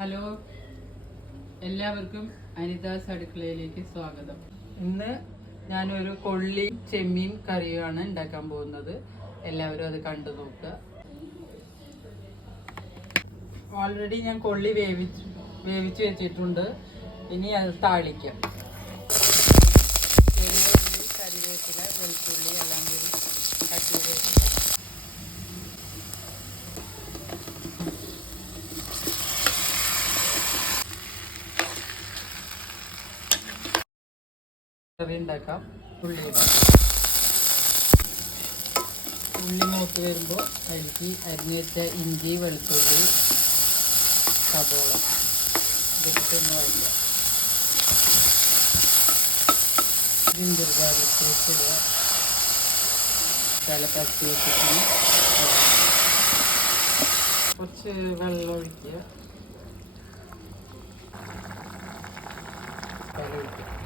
Hello, എല്ലാവർക്കും അനിതാസ് അടുക്കളയിലേക്ക് സ്വാഗതം. ഇന്ന് ഞാനൊരു കൊള്ളി ചെമ്മീൻ കറിയാണ് ഉണ്ടാക്കാൻ പോകുന്നത്. എല്ലാവരും അത് കണ്ടു നോക്കുക. ഓൾറെഡി ഞാൻ കൊള്ളി വേവിച്ച് വെച്ചിട്ടുണ്ട്. ഇനി അത് താളിക്കാം. ചെറിയ ഉള്ളി, കറിവേപ്പില, വെളുത്തുള്ളി എല്ലാം കൂടി കട്ട് ചെയ്ത് വെച്ചിട്ട് കറി ഉണ്ടാക്കാം. ഉള്ളി മൂത്ത് വരുമ്പോൾ അതിലേക്ക് അരിഞ്ഞു വെച്ച ഇഞ്ചി, വെളുത്തുള്ളി, സബോള ഇതൊക്കെ ഒന്ന് വയ്ക്കുക. ജിഞ്ചർ ഗാർലിക് പേസ്റ്റ് ഇടുക. പച്ചി വെച്ചിട്ട് കുറച്ച് വെള്ളം ഒഴിക്കുക. ഒഴിക്കുക.